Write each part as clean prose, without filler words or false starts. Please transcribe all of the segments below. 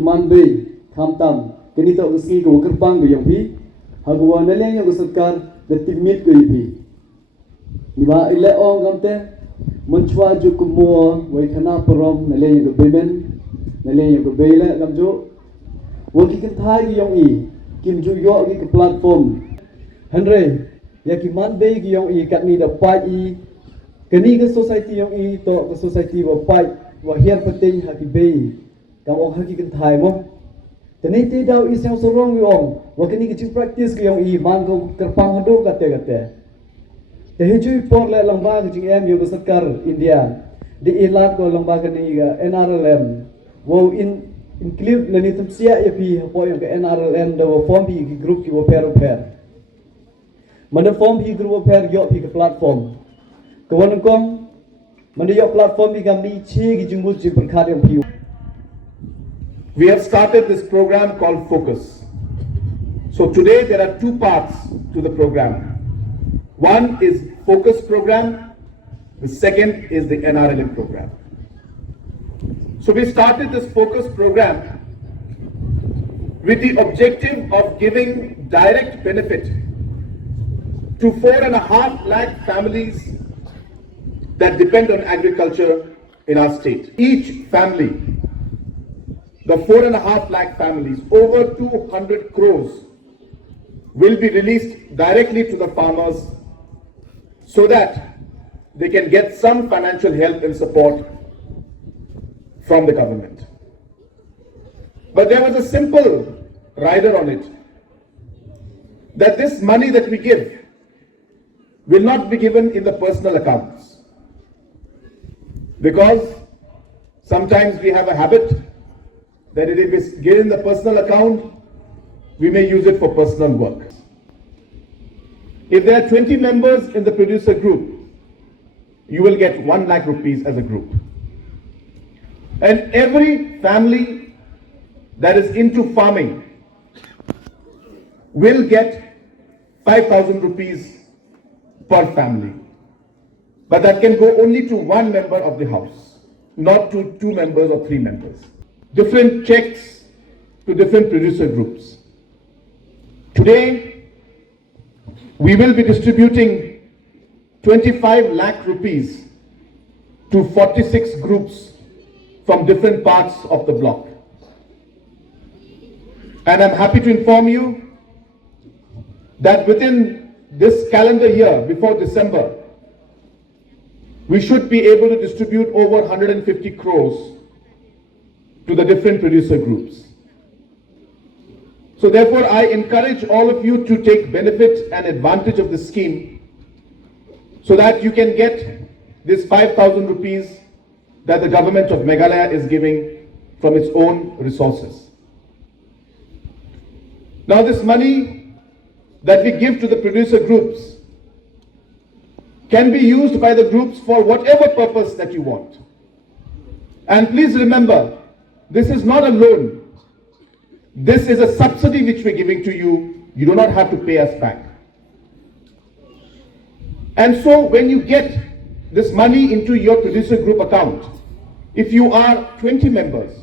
kiman bay tam kenita uski ko kerpang go yang pi hagwa naleng yang sarkar the tigmit go pi niba ile ong gamte manchwa ju kumo wai khana prom naleng go bemen naleng go beila gamjo woki kan thai yong i kim ju yo gi platform hanre ya kiman bay gi yong i kat ni da pa i kani ga society yong i to ga society wa pa wa hiar pateng ha ki bay kam ong ha ki kan thai mo tani te daw is yang sorong yong wa kani ki practice gi yong i man go kerpang hado kate te hiju por le lamba gi em yo sarkar india di ilat ko lamba kani ga nrlm wo include lani tumsia ya pi po yang ke nrlm da wo form pi ki group ki wo pair mana form pi group wo pair yo pi ke platform kawan kong mana yo platform pi gam ni che gi jumbu ji berkhat yang pi. We have started this program called Focus. So today there are two parts to the program. One is Focus program, the second is the NRLM program. So we started this Focus program with the objective of giving direct benefit to 4.5 lakh families that depend on agriculture in our state. Each family, the 4.5 lakh families, over 200 crores will be released directly to the farmers so that they can get some financial help and support from the government. But there was a simple rider on it, that this money that we give will not be given in the personal accounts, because sometimes we have a habit that if it is given in the personal account, we may use it for personal work. If there are 20 members in the producer group, you will get 1 lakh rupees as a group. And every family that is into farming will get 5,000 rupees per family. But that can go only to one member of the house, not to 2 members or 3 members. Different checks to different producer groups. Today, we will be distributing 25 lakh rupees to 46 groups from different parts of the block. And I'm happy to inform you that within this calendar year, before December, we should be able to distribute over 150 crores to the different producer groups. So therefore, I encourage all of you to take benefit and advantage of this scheme so that you can get this 5,000 rupees that the government of Meghalaya is giving from its own resources. Now this money that we give to the producer groups can be used by the groups for whatever purpose that you want. And please remember, this is not a loan. This is a subsidy which we're giving to you. You do not have to pay us back. And so when you get this money into your producer group account, if you are 20 members,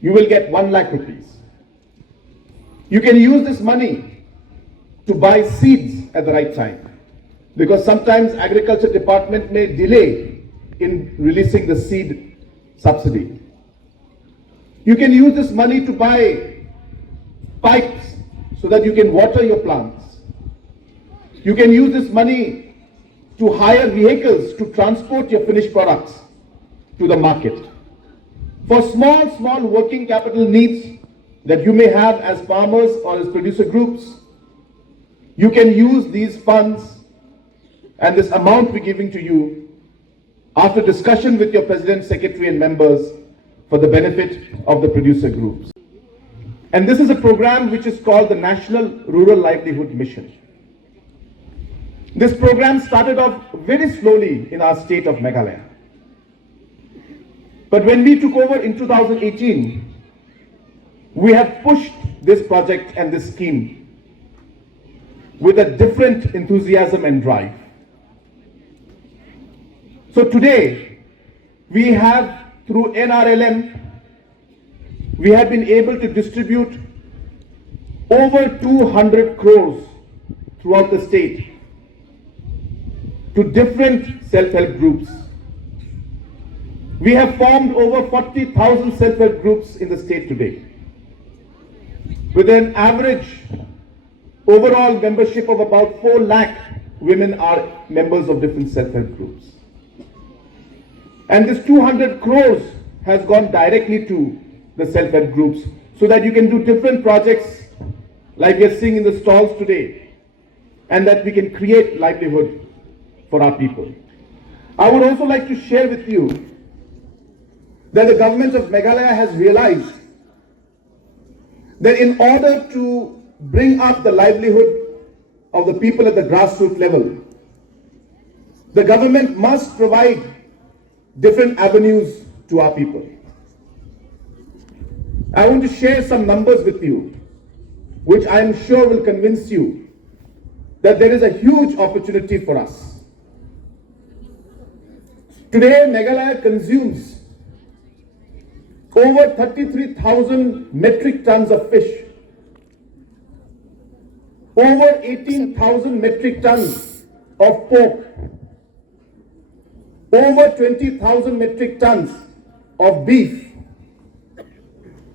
you will get 1 lakh rupees. You can use this money to buy seeds at the right time, because sometimes agriculture department may delay in releasing the seed subsidy. You can use this money to buy pipes so that you can water your plants. You can use this money to hire vehicles to transport your finished products to the market. For small working capital needs that you may have as farmers or as producer groups, you can use these funds and this amount we're giving to you after discussion with your president, secretary and members for the benefit of the producer groups. And this is a program which is called the National Rural Livelihood Mission. This program started off very slowly in our state of Meghalaya. But when we took over in 2018, we have pushed this project and this scheme with a different enthusiasm and drive. So today, we have, through NRLM, we have been able to distribute over 200 crores throughout the state to different self-help groups. We have formed over 40,000 self-help groups in the state today, with an average overall membership of about 4 lakh women are members of different self-help groups. And this 200 crores has gone directly to the self-help groups so that you can do different projects like we are seeing in the stalls today, and that we can create livelihood for our people. I would also like to share with you that the government of Meghalaya has realized that in order to bring up the livelihood of the people at the grassroots level, the government must provide different avenues to our people. I want to share some numbers with you, which I am sure will convince you that there is a huge opportunity for us. Today, Meghalaya consumes over 33,000 metric tons of fish, over 18,000 metric tons of pork, over 20,000 metric tons of beef,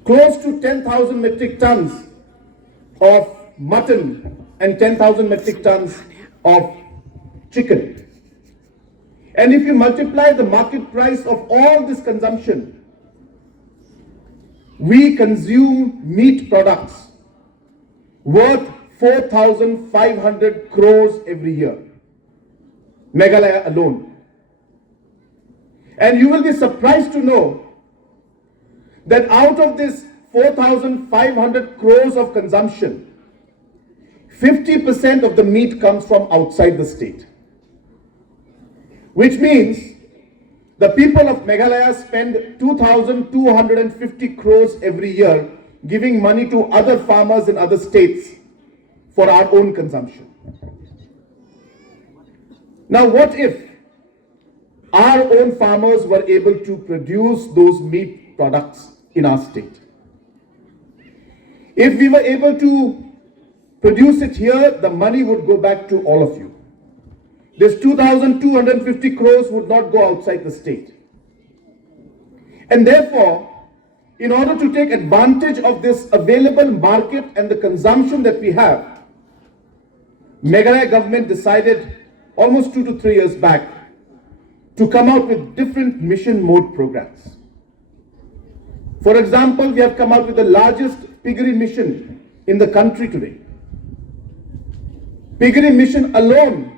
close to 10,000 metric tons of mutton, and 10,000 metric tons of chicken. And if you multiply the market price of all this consumption, we consume meat products worth 4,500 crores every year, Meghalaya alone. And you will be surprised to know that out of this 4,500 crores of consumption, 50% of the meat comes from outside the state. Which means the people of Meghalaya spend 2,250 crores every year giving money to other farmers in other states for our own consumption. Now, what if our own farmers were able to produce those meat products in our state? If we were able to produce it here, the money would go back to all of you. This 2,250 crores would not go outside the state. And therefore, in order to take advantage of this available market and the consumption that we have, Meghalaya government decided almost 2 to 3 years back to come out with different mission mode programs. For example, we have come out with the largest piggery mission in the country today. Piggery mission alone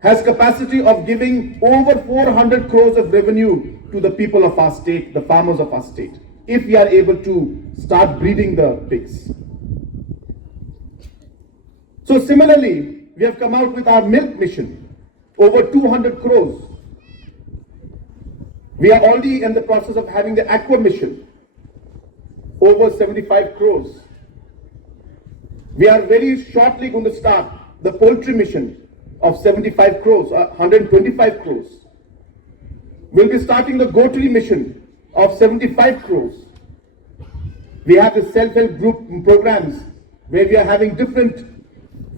has capacity of giving over 400 crores of revenue to the people of our state, the farmers of our state, if we are able to start breeding the pigs. So similarly, we have come out with our milk mission, over 200 crores. We are already in the process of having the aqua mission, over 75 crores. We are very shortly going to start the poultry mission of 75 crores, 125 crores. We'll be starting the goatry mission of 75 crores. We have the self-help group programs where we are having different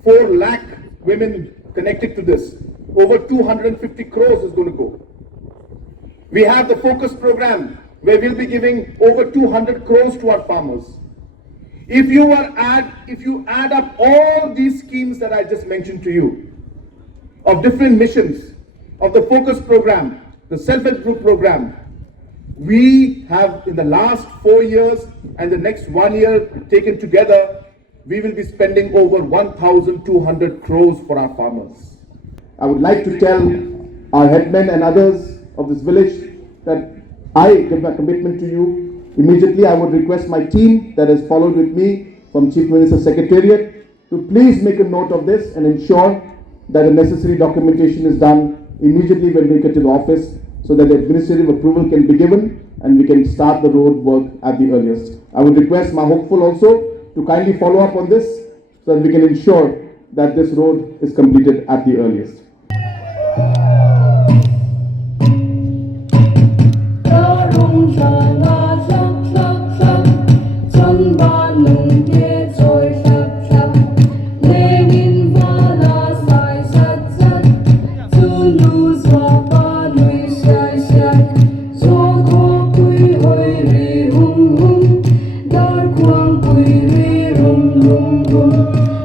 4 lakh women connected to this. Over 250 crores is going to go. We have the focus program where we'll be giving over 200 crores to our farmers. If you add up all these schemes that I just mentioned to you, of different missions, of the focus program, the self-help group program, we have in the last 4 years and the next 1 year taken together, we will be spending over 1,200 crores for our farmers. I would like to tell our headmen and others of this village that I give my commitment to you. Immediately I would request my team that has followed with me from Chief Minister's Secretariat to please make a note of this and ensure that the necessary documentation is done immediately when we get to the office so that the administrative approval can be given and we can start the road work at the earliest. I would request my hopeful also to kindly follow up on this so that we can ensure that this road is completed at the earliest. Lord.